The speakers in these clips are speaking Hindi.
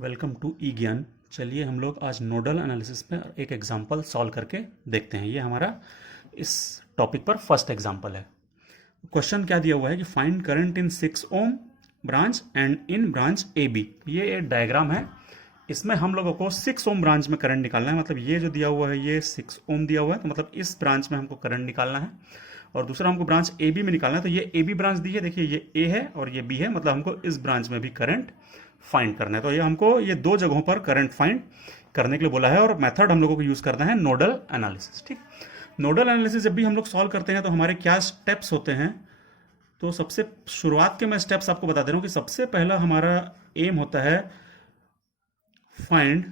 वेलकम टू ई ज्ञान। चलिए हम लोग आज नोडल एनालिसिस में एक एग्जांपल सॉल्व करके देखते हैं। ये हमारा इस टॉपिक पर फर्स्ट एग्जांपल है। क्वेश्चन क्या दिया हुआ है कि find current in 6 ohm branch and in branch A B. ये एक डायग्राम है, इसमें हम लोगों को 6 ओम ब्रांच में करंट निकालना है। मतलब ये जो दिया हुआ है ये 6 ओम दिया हुआ है, तो मतलब इस ब्रांच में हमको करंट निकालना है। और दूसरा हमको ब्रांच ए बी में निकालना है। तो ये ए बी ब्रांच दी है, देखिए ये ए है और ये बी है, मतलब हमको इस ब्रांच में भी करंट फाइंड करना है। तो ये हमको ये दो जगहों पर करंट फाइंड करने के लिए बोला है और मेथड हम लोगों को यूज करना है नोडल एनालिसिस। ठीक, नोडल एनालिसिस जब भी हम लोग सॉल्व करते हैं तो हमारे क्या स्टेप्स होते हैं। तो सबसे शुरुआत के मैं स्टेप्स आपको बता दे रहा हूं कि सबसे पहला हमारा एम होता है फाइंड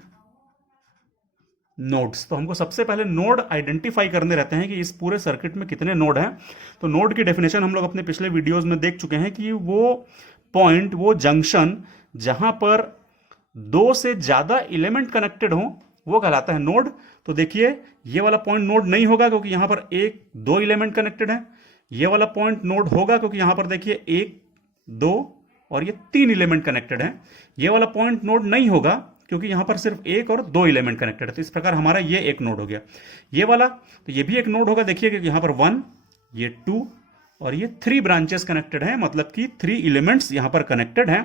नोड्स। तो हमको सबसे पहले नोड आइडेंटिफाई करने रहते हैं कि इस पूरे सर्किट में कितने नोड हैं। तो नोड की डेफिनेशन हम लोग अपने पिछले वीडियोस में देख चुके हैं कि वो पॉइंट, वो जंक्शन जहां पर दो से ज्यादा एलिमेंट कनेक्टेड हो वो कहलाता है नोड। तो देखिए ये वाला पॉइंट नोड नहीं होगा क्योंकि यहां पर एक दो एलिमेंट कनेक्टेड है। ये वाला पॉइंट नोड होगा क्योंकि यहां पर देखिए एक दो और ये तीन एलिमेंट कनेक्टेड है। ये वाला पॉइंट नोड नहीं होगा क्योंकि यहां पर सिर्फ एक और दो एलिमेंट कनेक्टेड है। तो इस प्रकार हमारा ये एक नोड हो गया। ये वाला तो ये भी एक नोड होगा, देखिए कि यहां पर 1, ये 2 और ये 3 ब्रांचेस कनेक्टेड हैं, मतलब कि 3 एलिमेंट्स यहां पर कनेक्टेड हैं।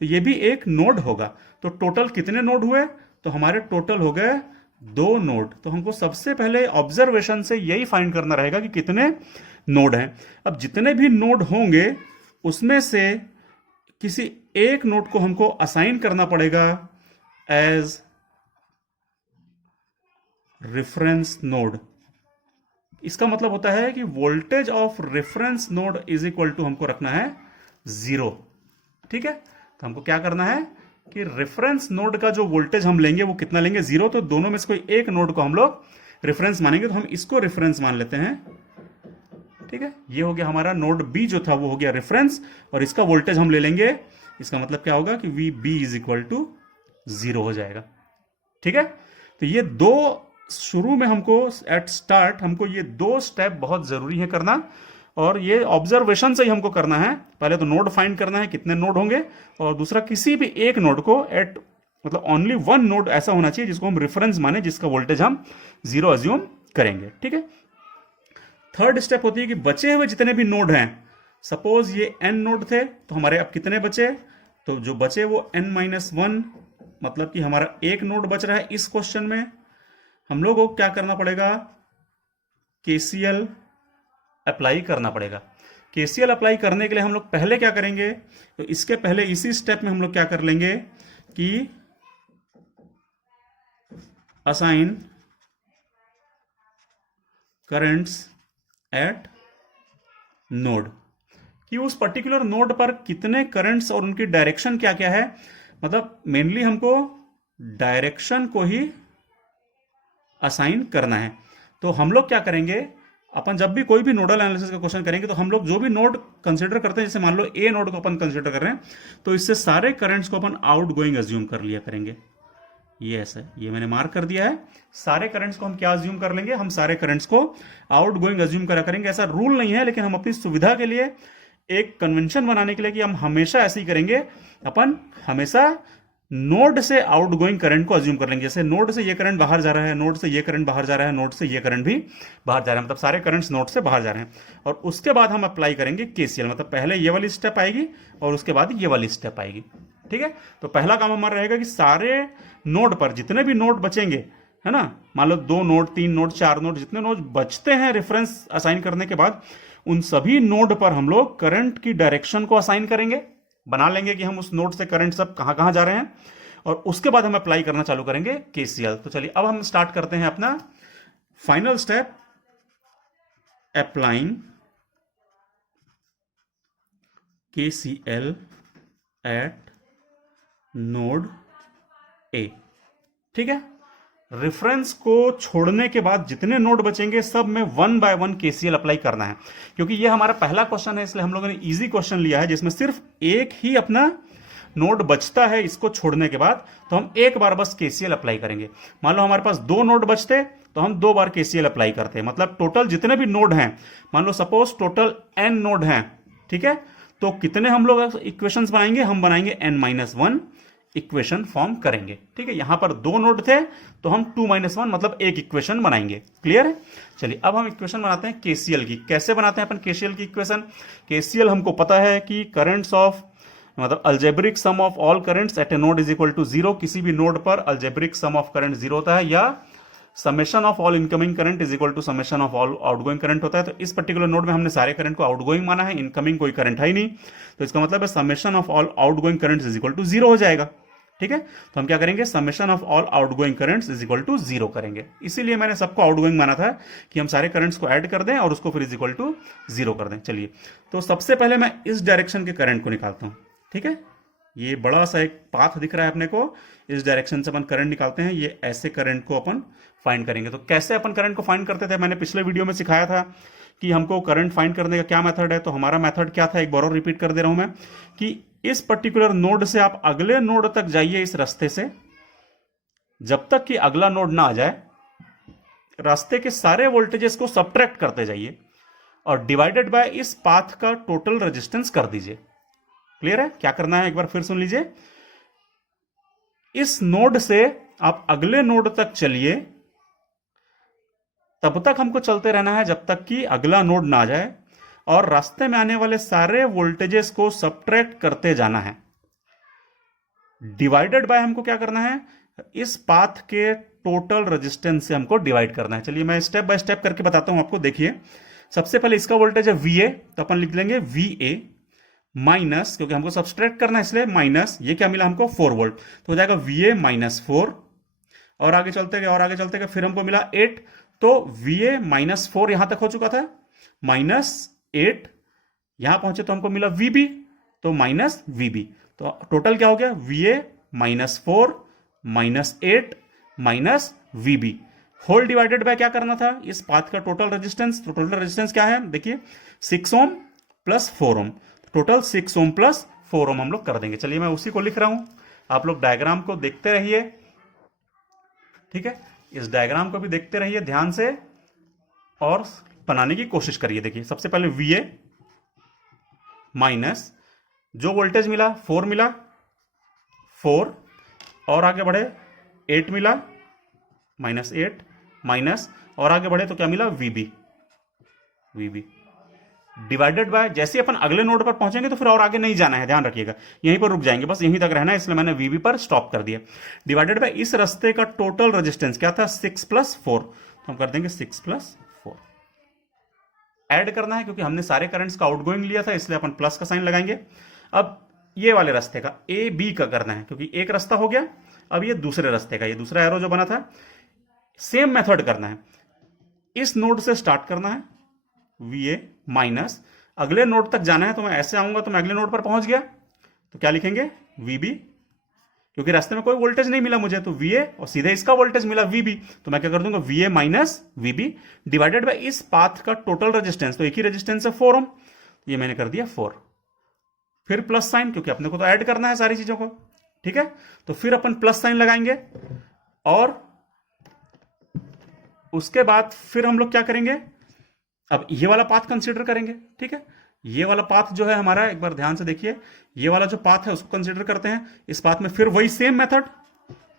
तो ये भी एक नोड होगा। तो टोटल कितने नोड हुए? तो हमारे टोटल हो गए 2 नोड। तो हमको सबसे पहले ऑब्जर्वेशन से यही फाइंड करना रहेगा कि कितने नोड हैं। अब जितने भी नोड होंगे उसमें से किसी एक नोड को हमको असाइन करना पड़ेगा एज रेफरेंस नोड। इसका मतलब होता है कि voltage of reference node is equal to हमको रखना है 0। ठीक है, तो हमको क्या करना है कि रेफरेंस नोड का जो वोल्टेज हम लेंगे वो कितना लेंगे? 0। तो दोनों में से कोई एक नोड को हम लोग रेफरेंस मानेंगे, तो हम इसको रेफरेंस मान लेते हैं। ठीक है, ये हो गया हमारा नोड बी जो था वो हो गया रेफरेंस और इसका वोल्टेज हम ले लेंगे। इसका मतलब क्या होगा कि V B is equal to 0 हो जाएगा। ठीक है, तो ये दो शुरू में हमको एट स्टार्ट हमको ये दो स्टेप बहुत जरूरी है करना और ये ऑब्जर्वेशन से ही हमको करना है। पहले तो नोड फाइंड करना है कितने नोड होंगे, और दूसरा किसी भी एक नोड को एट मतलब ओनली वन नोड ऐसा होना चाहिए जिसको हम रेफरेंस माने, जिसका वोल्टेज हम 0 अज्यूम करेंगे। ठीक है, थर्ड स्टेप होती है कि बचे हुए जितने भी नोड हैं, सपोज ये n नोड थे तो हमारे अब कितने बचे? तो जो बचे वो n-1, मतलब कि हमारा एक नोड बच रहा है। इस क्वेश्चन में हम लोगों को क्या करना पड़ेगा? केसीएल अप्लाई करना पड़ेगा। केसीएल अप्लाई करने के लिए हम लोग पहले क्या करेंगे? तो इसके पहले इसी स्टेप में हम लोग क्या कर लेंगे कि असाइन करंट्स एट नोड, कि उस पर्टिकुलर नोड पर कितने करंट्स और उनकी डायरेक्शन क्या क्या है। मतलब मेनली हमको डायरेक्शन को ही असाइन करना है। तो हम लोग क्या करेंगे, अपन जब भी कोई भी नोडल एनालिसिस का क्वेश्चन करेंगे तो हम लोग जो भी नोड कंसीडर करते हैं, जैसे मान लो ए नोड को अपन कंसीडर कर रहे हैं, तो इससे सारे करंट्स को अपन आउट गोइंग अज्यूम कर लिया करेंगे। ये ऐसा है, ये मैंने मार्क कर दिया है। सारे करंट्स को हम क्या अज्यूम कर लेंगे? हम सारे करंट्स को आउट गोइंग अज्यूम करा करेंगे। ऐसा रूल नहीं है, लेकिन हम अपनी सुविधा के लिए एक कन्वेंशन बनाने के लिए कि हम हमेशा ऐसे ही करेंगे, अपन हमेशा नोड से आउट गोइंग करंट को अज्यूम कर लेंगे। जैसे नोड से ये करंट बाहर जा रहा है, नोड से ये करंट बाहर जा रहा है, नोड से ये करंट भी बाहर जा रहा है, मतलब सारे करंट्स नोड से बाहर जा रहे हैं। और उसके बाद हम अप्लाई करेंगे केसीएल, मतलब पहले ये वाली स्टेप आएगी और उसके बाद ये वाली स्टेप आएगी। ठीक है, तो पहला काम हमारा रहेगा कि सारे नोड पर जितने भी नोड बचेंगे, है ना, मान लो 2 नोड 3 नोड 4 नोड, जितने नोड बचते हैं रेफरेंस असाइन करने के बाद, उन सभी नोड पर हम लोग करंट की डायरेक्शन को असाइन करेंगे, बना लेंगे कि हम उस नोड से करंट सब कहां कहां जा रहे हैं, और उसके बाद हम अप्लाई करना चालू करेंगे केसीएल। तो चलिए अब हम स्टार्ट करते हैं अपना final step, applying KCL eight node A. ठीक है, रेफरेंस को छोड़ने के बाद जितने नोड बचेंगे सब में 1 बाय 1 केसीएल अप्लाई करना है। क्योंकि ये हमारा पहला क्वेश्चन है, इसलिए हम लोगों ने इजी क्वेश्चन लिया है जिसमें सिर्फ एक ही अपना नोड बचता है। इसको छोड़ने के बाद तो हम एक बार बस केसीएल अप्लाई करेंगे। मान लो हमारे पास 2 नोड बचते तो हम 2 बार केसीएल अप्लाई करते हैं। मतलब टोटल जितने भी नोड हैं, मान लो सपोज टोटल n नोड हैं, ठीक है, तो कितने हम लोग इक्वेशंस बनाएंगे? हम बनाएंगे n-1 इक्वेशन फॉर्म करेंगे। ठीक है, यहां पर दो नोड थे तो हम 2 - 1 मतलब एक इक्वेशन बनाएंगे। क्लियर है? चलिए अब हम इक्वेशन बनाते हैं केसीएल की। कैसे बनाते हैं अपन केसीएल की इक्वेशन? केसीएल हमको पता है कि करंट्स ऑफ मतलब algebraic sum of all currents at a node is equal to 0। किसी भी नोड पर अल्जेब्रिक सम ऑफ करंट 0 होता है, या summation of all incoming current is equal to summation of all outgoing current होता है। तो इस पर्टिकुलर नोड में हमने सारे करंट को आउटगोइंग माना है, इनकमिंग कोई करंट है ही नहीं, तो इसका मतलब है summation of all outgoing current is equal to 0 हो जाएगा। ठीक है, तो हम क्या करेंगे, summation of all outgoing currents is equal to 0 करेंगे। इसीलिए मैंने सबको आउटगोइंग माना था कि हम सारे करंट्स को ऐड कर दें और उसको फिर इज इक्वल टू 0 कर दें। चलिए, तो सबसे पहले मैं इस डायरेक्शन के करंट को निकालता हूं। ठीक है, ये बड़ा सा एक पाथ दिख रहा है अपने को, इस डायरेक्शन से अपन करंट निकालते हैं। ये ऐसे करंट को अपन फाइंड करेंगे। तो कैसे अपन करंट को फाइंड करते थे, मैंने पिछले वीडियो में सिखाया था कि हमको करंट फाइंड करने का क्या मेथड है। तो हमारा मेथड क्या था, एक बार और रिपीट कर दे रहा हूं मैं, कि इस पर्टिकुलर नोड से आप अगले नोड तक जाइए इस रास्ते से, जब तक कि अगला नोड ना आ जाए रास्ते के सारे वोल्टेजेस को सब्ट्रैक्ट करते जाइए और डिवाइडेड बाय इस पाथ का टोटल रेजिस्टेंस कर दीजिए। क्लियर है? क्या करना है एक बार फिर सुन लीजिए। इस नोड से आप अगले नोड तक चलिए, तब तक हमको चलते रहना है जब तक कि अगला नोड ना आ जाए, और रास्ते में आने वाले सारे वोल्टेजेस को सब्ट्रैक्ट करते जाना है। डिवाइडेड बाय हमको क्या करना है, इस पाथ के टोटल रेजिस्टेंस से हमको डिवाइड करना है। चलिए मैं स्टेप बाय स्टेप करके बताता हूं आपको। देखिए, सबसे पहले इसका वोल्टेज है VA, तो अपन लिख लेंगे VA माइनस, क्योंकि हमको सब्सट्रैक्ट करना है इसलिए माइनस, ये क्या मिला हमको 4 वोल्ट, तो हो जाएगा VA माइनस 4। और आगे चलते गए और आगे चलते गए, फिर हमको मिला 8, तो VA माइनस 4 यहां तक हो चुका था, माइनस 8 यहां पहुंचे तो हमको मिला VB, तो माइनस VB। तो टोटल क्या हो गया, VA minus 4 minus 8 minus VB whole divided by क्या करना था, इस पाथ का टोटल रेजिस्टेंस। तो टोटल रेजिस्टेंस क्या है, देखिए 6 ohm plus 4 ohm, total 6 ohm plus 4 ohm हम लोग कर देंगे। चलिए मैं उसी को लिख रहा हूं, आप लोग डायग्राम को देखते रहिए। ठीक है, इस डायग्राम को भी देखते रहिए ध्यान से और बनाने की कोशिश करिए। देखिए सबसे पहले VA माइनस जो वोल्टेज मिला 4 मिला, 4 और आगे बढ़े 8 मिला, माइनस 8 माइनस, और आगे बढ़े तो क्या मिला VB डिवाइडेड बाय, जैसे अपन अगले नोड पर पहुंचेंगे तो फिर और आगे नहीं जाना है, ध्यान रखिएगा, यहीं पर रुक जाएंगे, बस यहीं तक रहना है, इसलिए मैंने VB पर स्टॉप कर दिया। डिवाइडेड बाय इस रास्ते का टोटल रेजिस्टेंस क्या था, 6 + 4, तो हम कर देंगे 6 + 4। ऐड करना है क्योंकि हमने सारे करंट्स का आउटगोइंग लिया था, इसलिए अपन प्लस का साइन लगाएंगे। अब ये वाले रास्ते का AB का करना है, क्योंकि एक रास्ता हो गया, अब ये दूसरे रास्ते का, ये दूसरा एरो जो बना था, सेम मेथड करना है। इस नोड से स्टार्ट करना है VA माइनस, अगले नोड तक जाना है, तो मैं ऐसे आऊंगा तो मैं अगले नोड पर पहुंच गया, तो क्या लिखेंगे VB, क्योंकि रास्ते में कोई वोल्टेज नहीं मिला मुझे, तो VA और सीधे इसका वोल्टेज मिला VB, तो मैं क्या कर दूंगा VA minus VB divided by इस पाथ का टोटल रेजिस्टेंस, तो एक ही रेजिस्टेंस है 4 ओम, ये मैंने कर दिया 4, फिर प्लस साइन, क्योंकि अपने को तो ऐड करना है सारी चीजों को। ठीक है, तो फिर अपन प्लस साइन लगाएंगे और उसके बाद फिर हम लोग क्या करेंगे, अब ये वाला पाथ कंसीडर करेंगे। ठीक है, ये वाला पाथ जो है हमारा, एक बार ध्यान से देखिए, ये वाला जो पाथ है उसको कंसीडर करते हैं। इस पाथ में फिर वही सेम मेथड,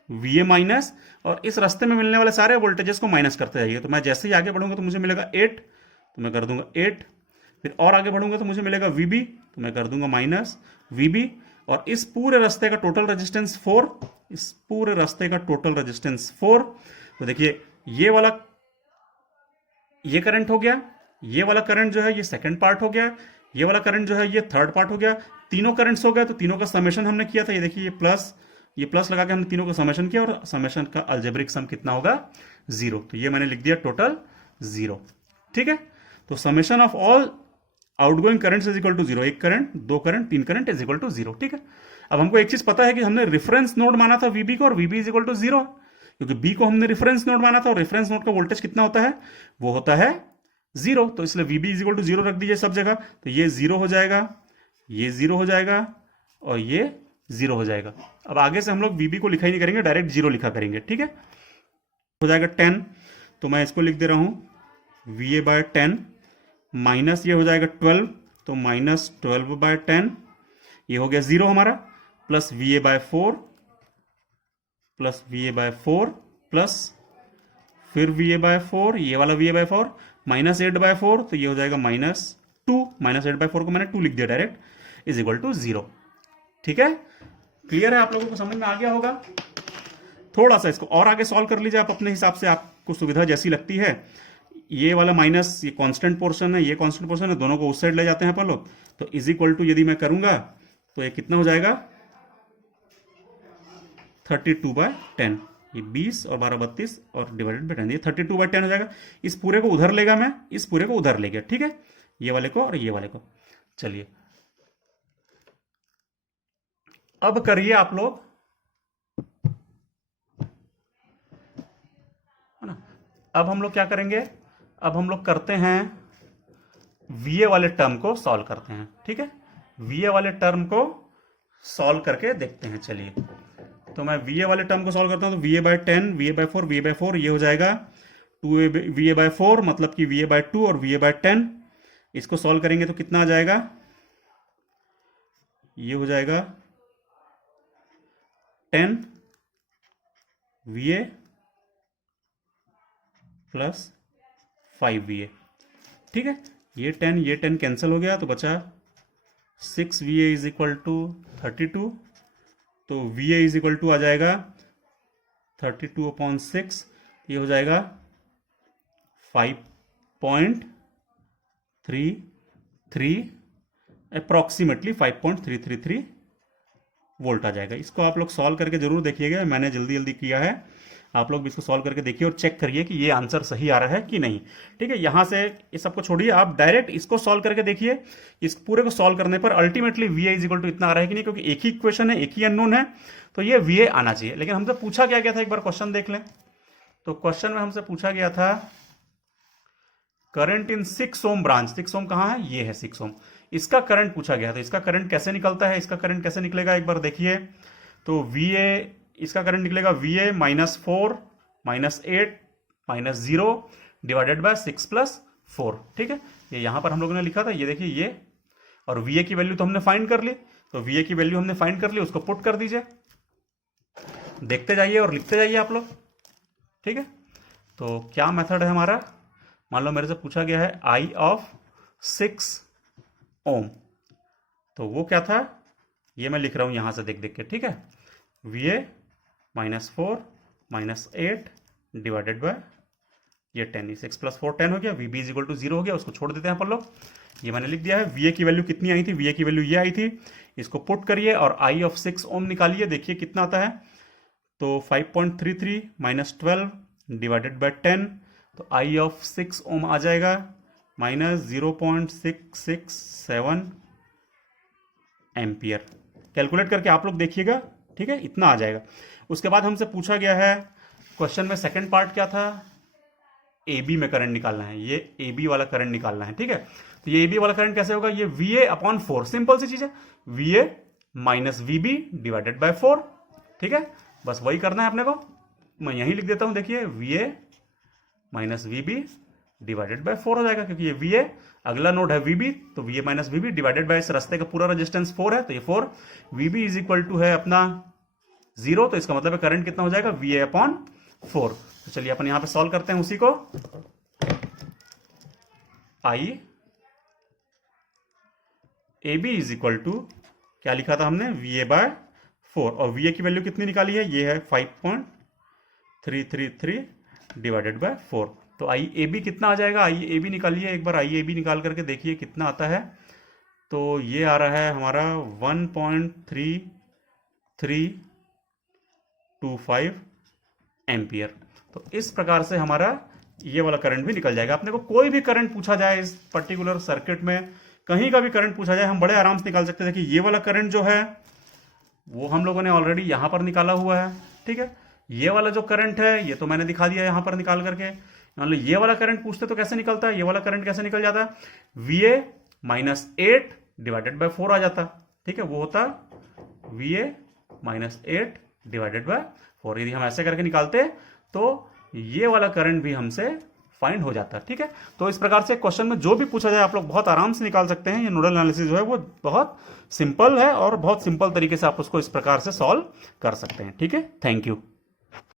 VA माइनस, और इस रास्ते में मिलने वाले सारे वोल्टेजेस को माइनस करते जाइए। तो मैं जैसे ही आगे बढ़ूंगा तो मुझे मिलेगा 8, तो मैं कर दूंगा 8, फिर और आगे बढ़ूंगा तो मुझे मिलेगा VB, तो मैं कर दूंगा माइनस VB, और इस पूरे रास्ते का टोटल रेजिस्टेंस 4, इस पूरे रास्ते का टोटल रेजिस्टेंस 4। तो देखिए ये करंट हो गया, ये वाला करंट जो है ये सेकंड पार्ट हो गया, ये वाला करंट जो है ये थर्ड पार्ट हो गया, तीनों करंट्स हो गए, तो तीनों का समेशन हमने किया था। ये देखिए ये प्लस लगा के हमने तीनों का समेशन किया, और समेशन का अलजेब्रिक सम कितना होगा 0, तो ये मैंने लिख दिया टोटल 0। ठीक है, तो summation of all outgoing currents is equal to 0, एक करंट, दो करंट, तीन करंट इज इक्वल टू 0। ठीक है, अब हमको एक चीज पता है कि हमने रेफरेंस नोड माना था VB को, और VB इज इक्वल टू 0, क्योंकि B को हमने रेफरेंस नोड माना था, और रेफरेंस नोड का वोल्टेज कितना होता है, वो होता है 0, तो इसलिए VB इज इक्वल टू 0 रख दीजिए सब जगह, तो ये 0 हो जाएगा, ये 0 हो जाएगा, और ये 0 हो जाएगा। अब आगे से हम लोग VB को लिखा ही नहीं करेंगे, डायरेक्ट 0 लिखा करेंगे। ठीक है, हो जाएगा 10, तो मैं इसको लिख दे रहा हूं VA बाय 10 माइनस, ये हो जाएगा 12, तो माइनस 12 बाय 10, ये हो गया 0 हमारा, plus VA by 4 plus VA/4 plus फिर VA/4, ये वाला VA/4 माइनस 8/4, तो ये हो जाएगा -2, -8/4 को मैंने 2 लिख दिया डायरेक्ट, इज इक्वल टू 0। ठीक है, क्लियर है, आप लोगों को समझ में आ गया होगा। थोड़ा सा इसको और आगे सॉल्व कर लीजिए आप अपने हिसाब से, आपको सुविधा जैसी लगती है। ये वाला माइनस, ये कांस्टेंट पोर्शन है, ये कांस्टेंट पोर्शन है, दोनों को उस साइड ले जाते हैं अपन लोग, तो इज इक्वल टू यदि मैं करूंगा तो ये कितना हो जाएगा 32/10, ये 20 और 12 32 और डिवाइडेड बाई 10, ये 32/10 हो जाएगा। इस पूरे को उधर लेगा मैं, इस पूरे को उधर ले गया। ठीक है, ये वाले को और ये वाले को। चलिए अब करिए आप लोग, है ना। अब हम लोग क्या करेंगे, अब हम लोग करते हैं VA वाले टर्म को सॉल्व करते हैं। ठीक है, VA वाले टर्म को सॉल्व करके देखते हैं। चलिए, तो मैं VA वाले टर्म को सॉल्व करता हूं, तो VA/10, VA/4, VA/4, ये हो जाएगा 2 VA/4, मतलब कि VA/2 और VA/10। इसको सॉल्व करेंगे तो कितना आ जाएगा, ये हो जाएगा 10 VA प्लस 5 VA। ठीक है, ये 10 कैंसिल हो गया, तो बचा 6 VA इज इक्वल टू 32, तो VA इज इक्वल टू आ जाएगा 32/6, ये हो जाएगा 5.33, अप्रॉक्सीमेटली 5.333 वोल्ट आ जाएगा। इसको आप लोग सॉल्व करके जरूर देखिएगा, मैंने जल्दी जल्दी किया है, आप लोग भी इसको सॉल्व करके देखिए और चेक करिए कि ये आंसर सही आ रहा है कि नहीं। ठीक है, यहां से इस सबको छोड़िए, आप डायरेक्ट इसको सॉल्व करके देखिए। इस पूरे को सॉल्व करने पर ultimately VA is equal to इतना आ रहा है कि नहीं, क्योंकि एक ही इक्वेशन है, एक ही अननोन है, तो ये VA आना चाहिए। लेकिन हमसे पूछा क्या गया था, एक बार क्वेश्चन देख लें। तो क्वेश्चन में हमसे पूछा गया था करंट इन 6 ओम ब्रांच, 6 ओम कहां है, ये है 6 ओम, इसका करंट पूछा गया था। इसका करंट कैसे निकलता है, इसका करंट कैसे निकलेगा एक बार देखिए। तो VA, इसका करंट निकलेगा VA -4 -8 -0 डिवाइडेड बाय 6 + 4। ठीक है, ये यहां पर हम लोगों ने लिखा था, ये देखिए ये, और VA की वैल्यू तो हमने फाइंड कर ली, तो VA की वैल्यू हमने फाइंड कर ली, उसको पुट कर दीजिए, देखते जाइए और लिखते जाइए आप लोग। ठीक है, तो क्या मेथड है हमारा, मान लो मेरे से पूछा गया है I ऑफ 6 ओम, तो वो क्या था, ये मैं लिख रहा हूं यहां से देख देख के। ठीक है, VA -4 -8 डिवाइडेड बाय ये 10, 6 + 4 10 हो गया, VB इज इक्वल टू 0 हो गया, उसको छोड़ देते हैं अपन लोग। ये मैंने लिख दिया है। VA की वैल्यू कितनी आई थी, VA की वैल्यू ये आई थी, इसको पुट करिए और I ऑफ 6 ओम निकालिए, देखिए कितना आता है। तो 5.33 -12 डिवाइडेड बाय 10, तो I ऑफ 6 ओम आ जाएगा -0.667 एम्पियर। कैलकुलेट करके आप लोग देखिएगा। ठीक है, इतना आ जाएगा। उसके बाद हमसे पूछा गया है क्वेश्चन में, सेकंड पार्ट क्या था, AB में करंट निकालना है, ये AB वाला करंट निकालना है। ठीक है, तो ये AB वाला करंट कैसे होगा, ये VA/4, सिंपल सी चीज है, VA - VB डिवाइडेड बाय 4। ठीक है, बस वही करना है अपने को, मैं यहीं लिख देता हूं, देखिए VA - VB डिवाइडेड बाय 4 हो जाएगा, क्योंकि ये VA, अगला नोड है VB, तो VA - VB डिवाइडेड बाय इस रास्ते का पूरा रेजिस्टेंस 4 है, तो ये 4, VB इज इक्वल टू है अपना 0, तो इसका मतलब है करंट कितना हो जाएगा, VA/4। तो चलिए अपन यहां पे सॉल्व करते हैं उसी को। I AB is equal to, क्या लिखा था हमने, VA/4, और VA की वैल्यू कितनी निकाली है, ये है 5.333 डिवाइडेड बाय 4। तो IAB कितना आ जाएगा, IAB निकालिए एक बार, IAB निकाल करके देखिए कितना आता है। तो ये आ रहा है हमारा 1.3325 एम्पियर। तो इस प्रकार से हमारा ये वाला करंट भी निकल जाएगा। अपने को कोई भी करंट पूछा जाए इस पर्टिकुलर सर्किट में, कहीं का भी करंट पूछा जाए, हम बड़े आराम से निकाल सकते हैं। देखिए ये वाला करंट जो है वो हम लोगों ने ऑलरेडी यहां पर निकाला हुआ है। ठीक है, ये वाला जो करंट है ये तो मैंने दिखा दिया यहां पर निकाल करके। मान लो ये वाला करंट पूछते तो कैसे निकलता है, ये वाला करंट कैसे निकल जाता है, VA -8 डिवाइडेड बाय 4 आ जाता। ठीक है, वो होता VA -8 डिवाइडेड बाय 4। यदि हम ऐसे करके निकालते तो ये वाला करंट भी हमसे फाइंड हो जाता है। ठीक है, तो इस प्रकार से क्वेश्चन में जो भी पूछा जाए आप लोग बहुत आराम से निकाल सकते हैं। ये नोडल एनालिसिस जो है वो बहुत सिंपल है और बहुत सिंपल तरीके से आप उसको इस प्रकार से सॉल्व कर सकते हैं। ठीक है, थैंक यू।